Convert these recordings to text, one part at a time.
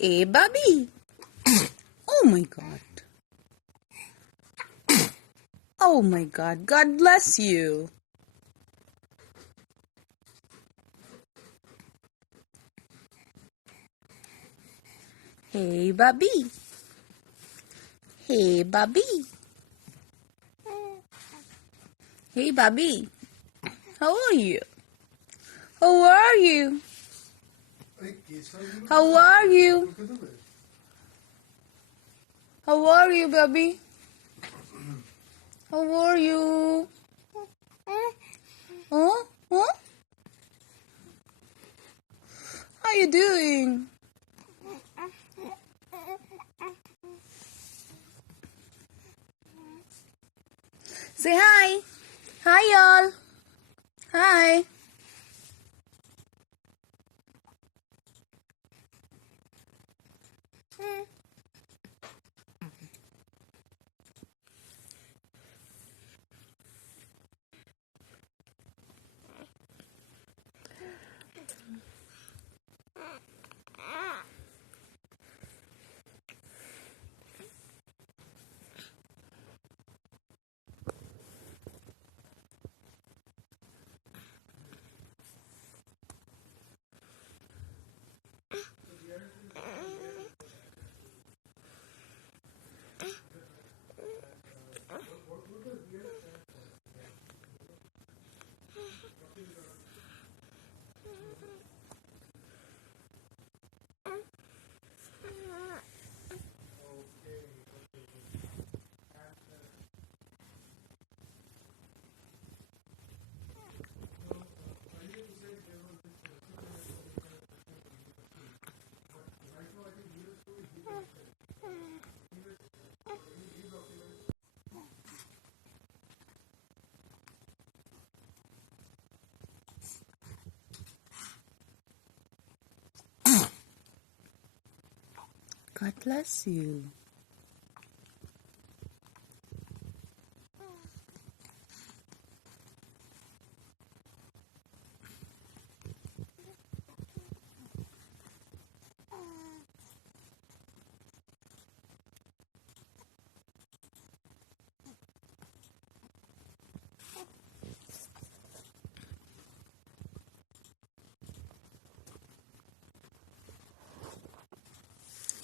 Hey, Bobby. Oh my God. Oh my God. God bless you. Hey, Bobby. Hey, Bobby. Hey, Bobby. How are you? How are you? How are you? How are you, Bobby? How are you? Huh? Huh? How you doing? Say hi. Hi, y'all. Hi. God bless you.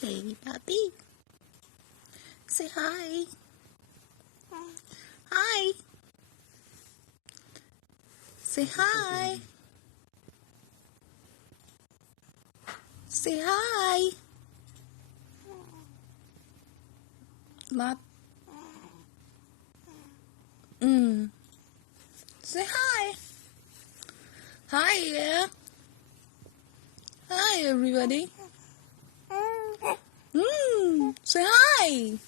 Hey, Bobby. Say hi. Hi. Say hi. Say hi. Lot. Say hi. Hi, yeah. Hi, everybody. Say hi.